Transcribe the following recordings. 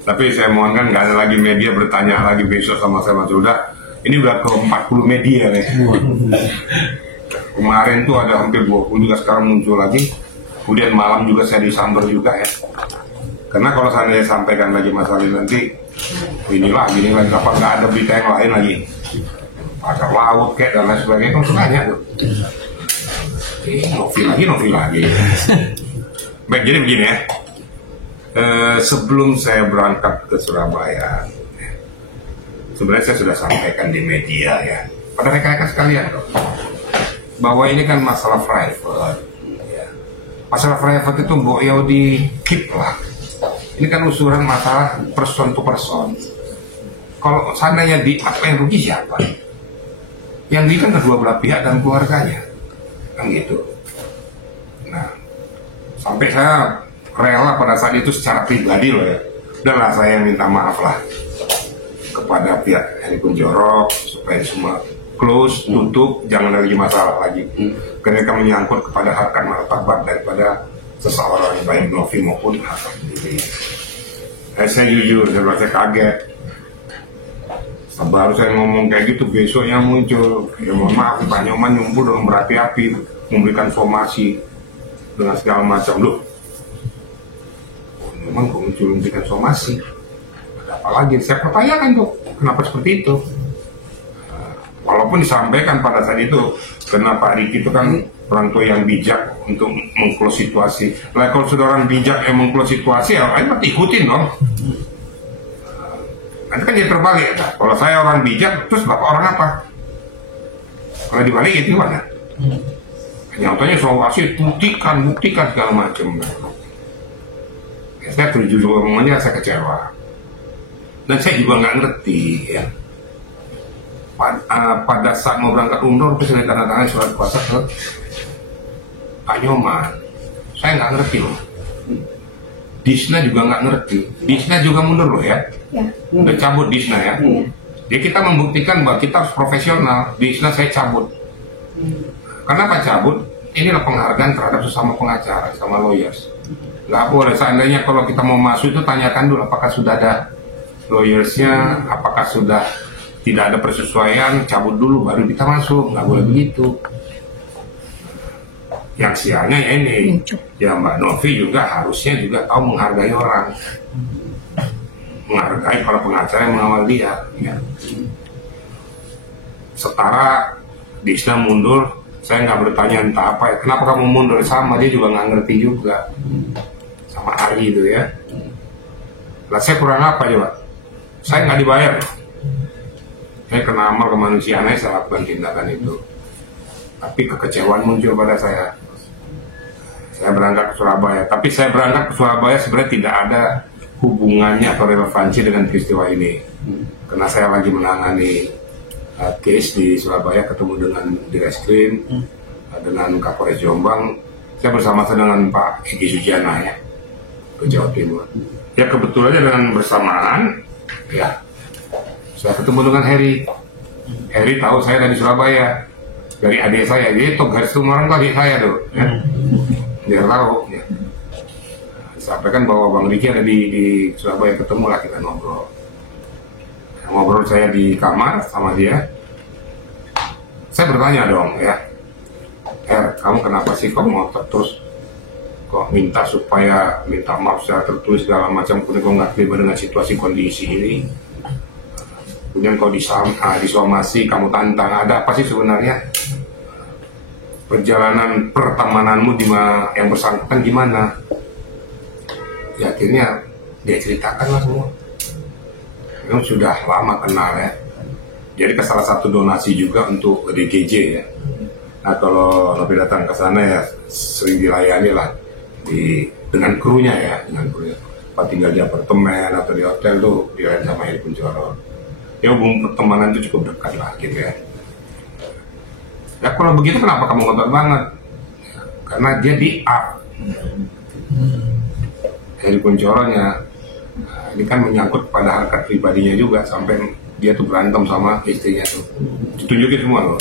Tapi saya mohon kan nggak ada lagi media bertanya lagi besok sama saya, Mas. Udah, ini udah ke 40 media nih. Kemarin tuh ada hampir 20 juga, sekarang muncul lagi. Kemudian malam juga saya disamber juga ya. Karena kalau saya sampaikan lagi masalah ini nanti ini lagi, apa nggak ada berita yang lain lagi. Pasar laut kayak dan lain sebagainya kan banyak tuh. Novi lagi. Baik, jadi begini ya. Sebelum saya berangkat ke Surabaya, sebenarnya saya sudah sampaikan di media ya, pada rekan-rekan sekalian dong, bahwa ini kan masalah private. Ya. Masalah private itu ya di keep lah. Ini kan usulan masalah person to person. Kalau seandainya apa yang rugi siapa? Yang rugi kan kedua belah pihak dan keluarganya, kan gitu. Nah, sampai saya rela pada saat itu secara pribadi loh ya, udahlah saya minta maaf lah kepada pihak Heri Kunchoro supaya semua close, tutup, jangan ada lagi masalah lagi. Karena kami menyangkut kepada harkat martabat daripada seseorang, baik Novi maupun Hasan sendiri. Saya jujur, saya kaget. Baru saya ngomong kayak gitu, besoknya muncul, ya mohon maaf Pak Nyoman nyumpul dengan berapi-api, memberikan somasi dengan segala macam. Loh, memang kok muncul memberikan somasi? Ada apa lagi? Saya pertanyakan tuh, kenapa seperti itu? Walaupun disampaikan pada saat itu, karena Pak Riki itu kan orang tua yang bijak untuk mengclose situasi. Nah, kalau sudah orang bijak yang mengclose situasi, ya ayo ikutin dong. Nanti kan dia terbalik ya. Kalau saya orang bijak, terus Bapak orang apa? Kalau dibalik itu gimana? Nyatanya somasi, buktikan segala macam. Ya, saya jujur ngomongnya saya kecewa. Dan saya juga nggak ngerti ya. Pada saat mau berangkat umroh, saya tanda tangan surat kuasa ke Pak Nyoman. Saya nggak ngerti loh. Disna juga nggak ngerti. Disna juga mundur loh ya. Udah cabut Disna ya. Jadi kita membuktikan bahwa kita harus profesional. Disna saya cabut. Kenapa cabut? Inilah penghargaan terhadap sesama pengacara, sama lawyers. Nggak boleh, seandainya kalau kita mau masuk itu tanyakan dulu apakah sudah ada lawyersnya, apakah sudah tidak ada persesuaian, cabut dulu baru kita masuk. Nggak boleh begitu. Yang sialnya ya ini, ya Mbak Novi juga harusnya juga tahu menghargai orang, menghargai para pengacara yang mengawal dia. Ya. Setara Disna mundur, saya nggak bertanya entah apa, kenapa kamu mundur, sama dia juga nggak ngerti juga, sama Ari itu ya. Lah saya kurang apa coba? Saya nggak dibayar. Saya kena amal kemanusiaan, saya lakukan tindakan itu. Tapi kekecewaan muncul pada saya. Saya berangkat ke Surabaya, tapi saya berangkat ke Surabaya sebenarnya tidak ada hubungannya atau relevansi dengan peristiwa ini. Karena saya lagi menangani case di Surabaya, ketemu dengan Direskrim, dengan Kapolres Jombang. Saya bersama-sama dengan Pak Egy Sujana ya, ke Jawa Timur. Ya kebetulannya dengan bersamaan, ya saya ketemu dengan Heri. Heri tahu saya dari Surabaya, dari adik saya. Jadi itu garis orang adik saya tuh. Ya. Dia tahu ya. Sampaikan bahwa Bang Riki ada di Surabaya, ketemu lah, kita ngobrol. Ngobrol saya di kamar sama dia. Saya bertanya dong ya, kamu kenapa sih kok ngotot terus, kok minta maaf secara tertulis segala macam, kemudian kok nggak terima dengan situasi kondisi ini, kemudian kau disomasi, kamu tantang, ada apa sih sebenarnya? Perjalanan pertemananmu yang bersangkutan gimana? Ya akhirnya dia ceritakan lah semua. Memang sudah lama kenal ya. Jadi ke salah satu donasi juga untuk DGJ ya. Nah kalau Novi datang ke sana ya sering dilayani lah dengan krunya ya, dengan krunya. Pak tinggal di apartemen atau di hotel tuh dilayani sama Heri Kunchoro. Ya hubungan pertemanan itu cukup dekat lah gitu ya. Ya kalau begitu kenapa kamu ngotot banget? Ya, karena dia di-up Heri Kunchoro-nya. Nah, ini kan menyangkut pada harkat pribadinya juga, sampai dia tuh berantem sama istrinya tuh. Ditunjukin semua loh.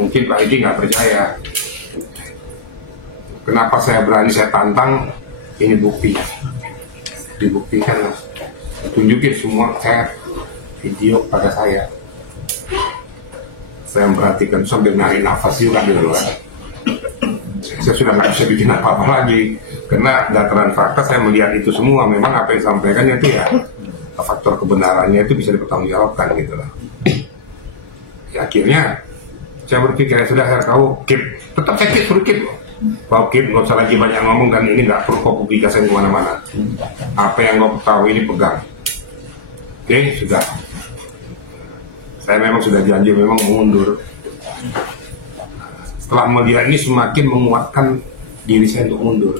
Mungkin Pak Edi nggak percaya. Kenapa saya berani saya tantang? Ini bukti, dibuktikan, tunjukin semua saya video pada saya. Saya memperhatikan sambil narik nafas juga di luar. Saya sudah nggak bisa bikin apa-apa lagi karena dataran fakta saya melihat itu semua. Memang apa yang disampaikan itu ya faktor kebenarannya itu bisa dipertanggungjawabkan gitu loh. Ya, akhirnya saya berpikir ya sudah kau keep, tetap saya keep, suruh keep. Kau keep, nggak usah lagi banyak ngomong dan ini nggak perlu kau publikasikan kemana-mana. Apa yang kau tahu ini pegang. Oke, sudah. Saya memang sudah janji memang mundur. Setelah melihat ini semakin menguatkan diri saya untuk mundur.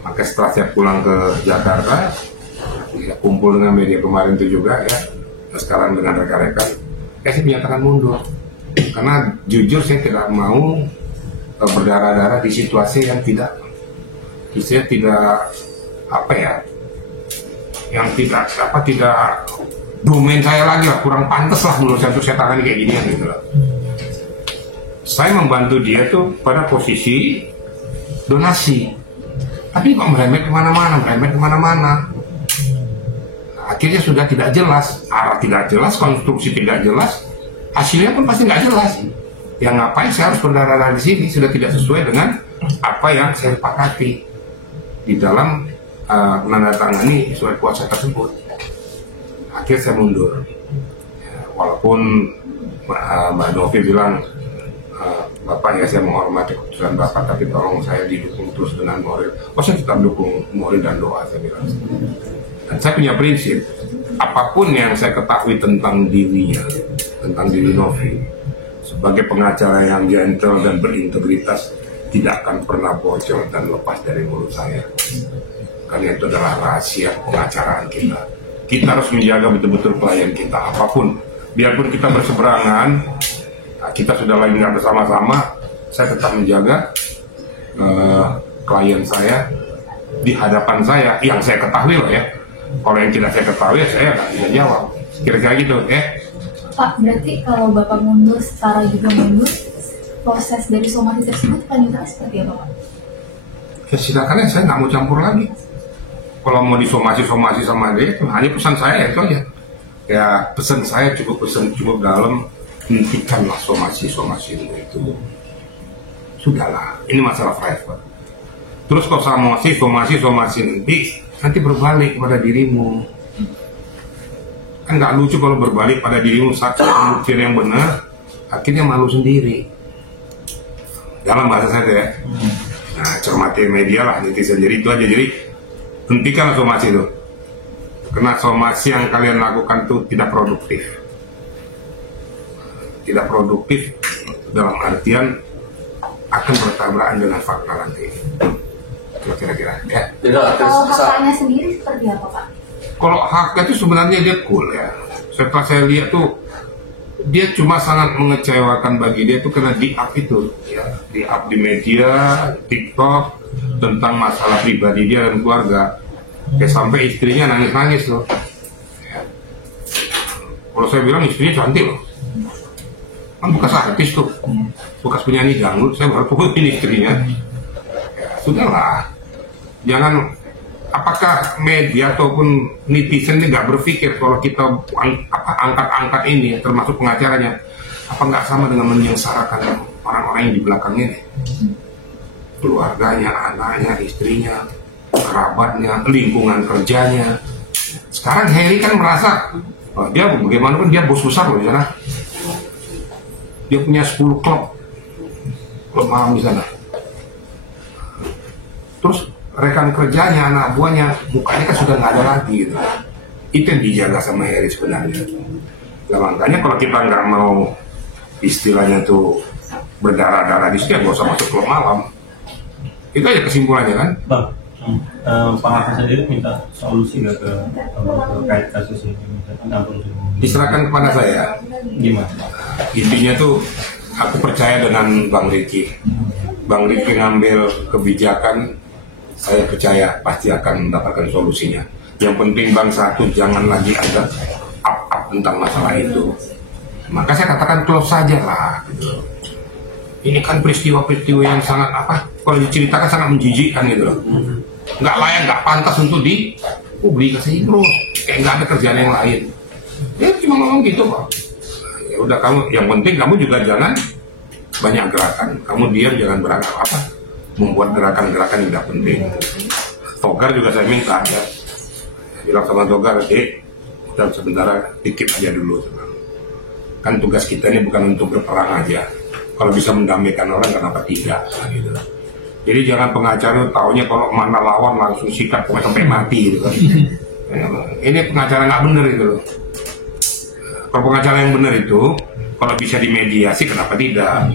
Maka setelah saya pulang ke Jakarta, ya, kumpul dengan media kemarin itu juga ya, sekarang dengan rekan-rekan, saya menyatakan mundur. Karena jujur saya tidak mau berdarah-darah di situasi yang tidak apa ya, yang tidak domain saya lagi lah, kurang pantas lah menurut saya untuk saya tangani kayak gini gitu loh. Saya membantu dia tuh pada posisi donasi, tapi kok merembet kemana-mana. Nah, akhirnya sudah tidak jelas, arah tidak jelas, konstruksi tidak jelas, hasilnya pun pasti nggak jelas. Yang ngapain saya harus berdarah di sini, sudah tidak sesuai dengan apa yang saya sepakati di dalam menandatangani surat kuasa tersebut. Akhirnya saya mundur ya, walaupun Mbak Novi bilang Bapak ya saya menghormati keputusan Bapak, tapi tolong saya didukung terus dengan moral. Saya tetap dukung moral dan doa, saya bilang. Dan saya punya prinsip, apapun yang saya ketahui tentang dirinya, tentang diri Novi, sebagai pengacara yang gentle dan berintegritas, tidak akan pernah bocor dan lepas dari mulut saya. Karena itu adalah rahasia pengacaraan kita. Kita harus menjaga betul-betul klien kita, apapun. Biarpun kita berseberangan, kita sudah lagi nggak bersama-sama, saya tetap menjaga klien saya di hadapan saya, yang saya ketahui loh ya. Kalau yang tidak saya ketahui, saya nggak bisa jawab. Kira-kira gitu ya. Pak, berarti kalau Bapak mundur, secara juga mundur, proses dari somasi tersebut lanjutannya seperti apa, Pak? Ya silakan ya, saya nggak mau campur lagi. Kalau mau disomasi sama dia, hanya pesan saya itu aja. Ya pesan saya cukup dalam, hentikanlah somasi itu. Sudahlah, ini masalah private. Terus kalau somasi nanti berbalik pada dirimu. Kan nggak lucu kalau berbalik pada dirimu saat pembuktian yang benar, akhirnya malu sendiri. Dalam bahasa saya ya. Nah, cermati media lah, netizen. Jadi itu aja. Jadi hentikanlah somasi itu. Karena somasi yang kalian lakukan itu tidak produktif. Tidak produktif dalam artian akan bertabrakan dengan fakta nanti. Kira-kira ya. Kalau kakaknya sendiri seperti apa, Pak? Kalau haknya itu sebenarnya dia cool ya. Setelah saya lihat tuh dia cuma sangat mengecewakan bagi dia itu karena di-up itu ya, di-up di media, TikTok tentang masalah pribadi dia dan keluarga. Kayak sampai istrinya nangis-nangis loh. Ya. Kalau saya bilang istrinya cantik loh. Kan bekas artis tuh, bekas penyanyi dangdut, saya baru pukulin istrinya. Ya, sudahlah, jangan. Apakah media ataupun netizen ini nggak berpikir kalau kita angkat-angkat ini, termasuk pengacaranya, apa nggak sama dengan menyengsarakan orang-orang yang di belakangnya ini, keluarganya, anaknya, istrinya, kerabatnya, lingkungan kerjanya. Sekarang Heri kan merasa dia bagaimanapun dia bos besar loh di sana. Dia punya 10 klub malam di sana. Terus rekan kerjanya, anak buahnya, mukanya kan sudah nggak ada lagi gitu. Itu yang dijaga sama Heri sebenarnya. Nah, makanya kalau kita nggak mau istilahnya tuh berdarah-darah di sini, nggak usah masuk klub malam. Itu aja kesimpulannya kan. Bang, Pak Hakan sendiri minta solusi nggak terkait kasus ini? Diserahkan kepada saya. Gimana? Intinya tuh aku percaya dengan Bang Riki. Bang Riki ngambil kebijakan, saya percaya pasti akan mendapatkan solusinya. Yang penting bangsa itu jangan lagi ada up tentang masalah itu. Maka saya katakan close saja lah. Gitu. Ini kan peristiwa-peristiwa yang sangat kalau diceritakan sangat menjijikkan gitu loh. nggak layak, nggak pantas untuk dipublikasi terus, kayak nggak ada kerjaan yang lain. Ya cuma ngomong gitu kok. Ya udah, kamu yang penting kamu juga jangan banyak gerakan, kamu diam, jangan berangkat apa membuat gerakan-gerakan yang tidak penting. Togar juga saya minta ya, bilang sama Togar, kita sebentar dikit aja dulu. Kan tugas kita ini bukan untuk berperang aja. Kalau bisa mendamaikan orang, kenapa tidak? Gitu. Jadi jangan pengacara taunya kalau mana lawan langsung sikat sampai mati gitu kan. Ini pengacara nggak bener itu loh. Kalau pengacara yang bener itu, kalau bisa dimediasi, kenapa tidak?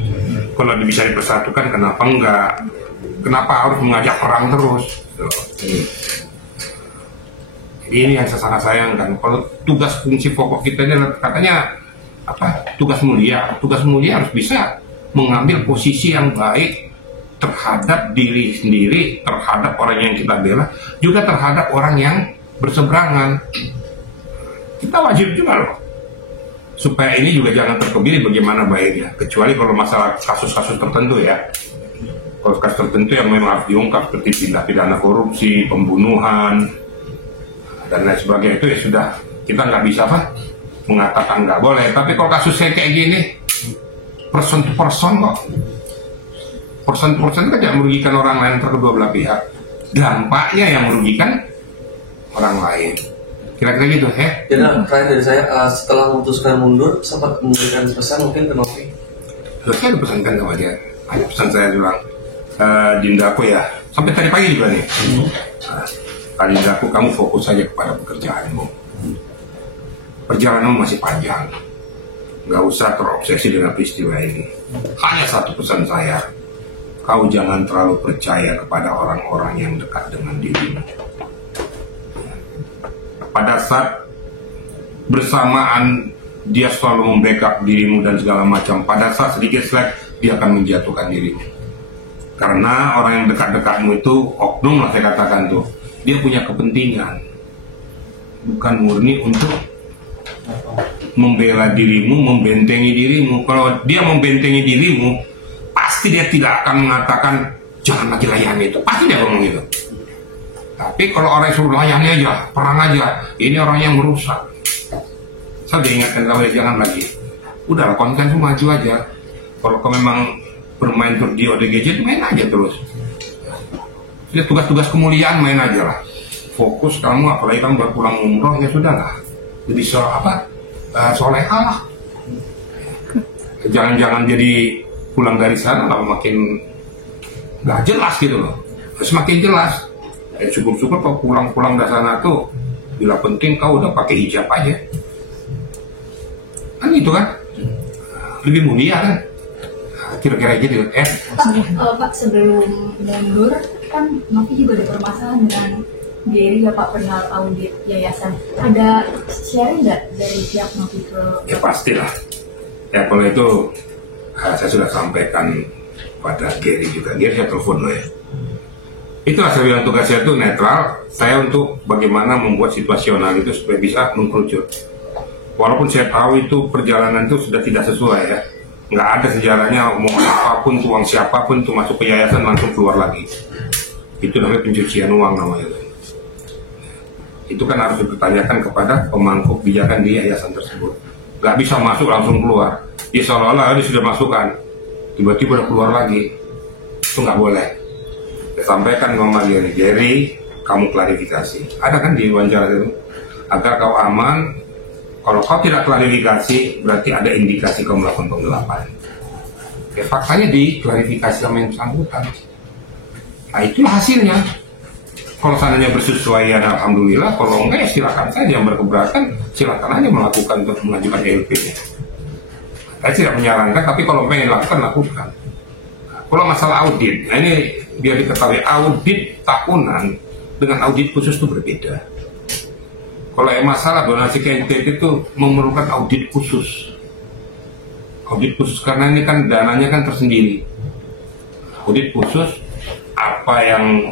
Kalau bisa dipersatukan, kenapa enggak? Kenapa harus mengajak perang terus? Ini yang saya sangat sayangkan. Kalau tugas fungsi pokok kita ini katanya apa? Tugas mulia. Tugas mulia harus bisa mengambil posisi yang baik terhadap diri sendiri, terhadap orang yang kita bela, juga terhadap orang yang berseberangan. Kita wajib juga loh, supaya ini juga jangan terkebiri bagaimana baiknya. Kecuali kalau masalah kasus-kasus tertentu ya. Kalau kasus tertentu yang memang harus diungkap seperti tindak pidana korupsi, pembunuhan, dan lain sebagainya, itu ya sudah, kita nggak bisa mengatakan nggak boleh. Tapi kalau kasusnya kayak gini, person to person kok, person to person kan tidak merugikan orang lain atau kedua belah pihak, dampaknya yang merugikan orang lain. Kira-kira gitu ya. Jadi terakhir dari saya, setelah memutuskan mundur, sempat memberikan pesan mungkin ke Novi. Saya ada pesankan sama dia, ada pesan saya bilang, Dindaku ya, sampai tadi pagi juga nih. Dindaku, kamu fokus saja kepada pekerjaanmu. Perjalananmu masih panjang, nggak usah terobsesi dengan peristiwa ini. Hanya satu pesan saya, kau jangan terlalu percaya kepada orang-orang yang dekat dengan dirimu. Pada saat bersamaan dia selalu membackup dirimu dan segala macam, pada saat sedikit slack dia akan menjatuhkan dirimu. Karena orang yang dekat-dekatmu itu oknum lah saya katakan tuh, dia punya kepentingan, bukan murni untuk membela dirimu, membentengi dirimu. Kalau dia membentengi dirimu, pasti dia tidak akan mengatakan jangan lagi layani itu, pasti dia ngomong gitu. Tapi kalau orang suruh layani aja, perang aja, ini orang yang merusak. Saya diingatkan kalau jangan lagi. Udah konten semua maju aja. Kalau kau memang bermain di ODGJ, main aja terus. Dia tugas-tugas kemuliaan main aja lah. Fokus kamu, apalagi kamu berpulang umroh, ya sudah lah. Jadi solehah lah. Jangan-jangan jadi pulang dari sana lah makin nggak jelas gitu loh. Semakin jelas. Syukur-syukur kalau pulang-pulang dari sana tuh, bila penting kau udah pakai hijab aja. Kan itu kan lebih mulia kan. Kira-kira gitu. Pak, sebelum mundur kan Novi juga ada permasalahan dengan Gary ya Pak, pernah audit yayasan. Ada sharing nggak dari pihak Novi ke? Ya pastilah. Ya kalau itu saya sudah sampaikan pada Gary juga. Gary saya telepon loh ya. Itulah saya bilang tugas saya itu netral. Saya untuk bagaimana membuat situasional itu supaya bisa mengkerucut. Walaupun saya tahu itu perjalanan itu sudah tidak sesuai ya. Nggak ada sejarahnya mau apapun, uang siapapun tuh masuk ke yayasan langsung keluar lagi. Itu namanya pencucian uang namanya. Itu kan harus dipertanyakan kepada pemangku kebijakan di yayasan tersebut. Nggak bisa masuk langsung keluar. Ya seolah-olah dia sudah masukkan, tiba-tiba udah keluar lagi. Itu nggak boleh. Saya sampaikan sama Gary, kamu klarifikasi. Ada kan di wawancara itu, agar kau aman. Kalau kau tidak klarifikasi, berarti ada indikasi kau melakukan penggelapan. Ya, faktanya diklarifikasi sama yang bersangkutan. Nah itulah hasilnya. Kalau seandainya bersesuaian, alhamdulillah. Kalau enggak ya silakan saja, yang berkeberatan silakan aja melakukan untuk mengajukan ELP. Saya tidak menyarankan, tapi kalau pengen lakukan, lakukan. Kalau masalah audit, nah ini biar diketahui, audit tahunan dengan audit khusus itu berbeda. Kalau yang masalah donasi ke NTT itu memerlukan audit khusus. Audit khusus karena ini kan dananya kan tersendiri. Audit khusus apa yang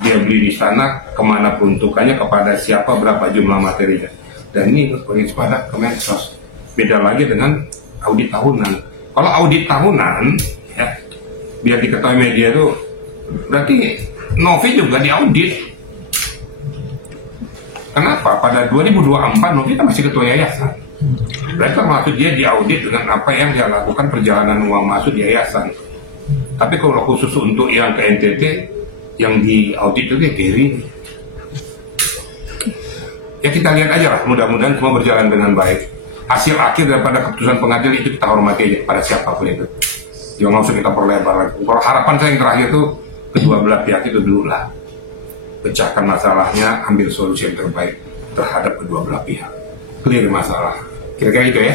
dia beli di sana, kemana peruntukannya, kepada siapa, berapa jumlah materinya. Dan ini berkaitan pada Kemensos. Beda lagi dengan audit tahunan. Kalau audit tahunan, ya, biar diketahui media itu, berarti Novi juga diaudit. Kenapa? Pada 2024 Novi kan masih ketua yayasan. Berarti maksud dia diaudit dengan apa yang dia lakukan perjalanan uang masuk yayasan. Tapi kalau khusus untuk yang ke NTT, yang diaudit itu kayak Gary. Ya kita lihat aja lah, mudah-mudahan semua berjalan dengan baik. Hasil akhir daripada keputusan pengadilan itu kita hormati aja pada siapapun itu. Jangan langsung kita perlebar lagi. Kalau harapan saya yang terakhir itu kedua belah pihak itu dulu lah. Pecahkan masalahnya, ambil solusi yang terbaik terhadap kedua belah pihak. Clear masalah. Kira-kira gitu ya.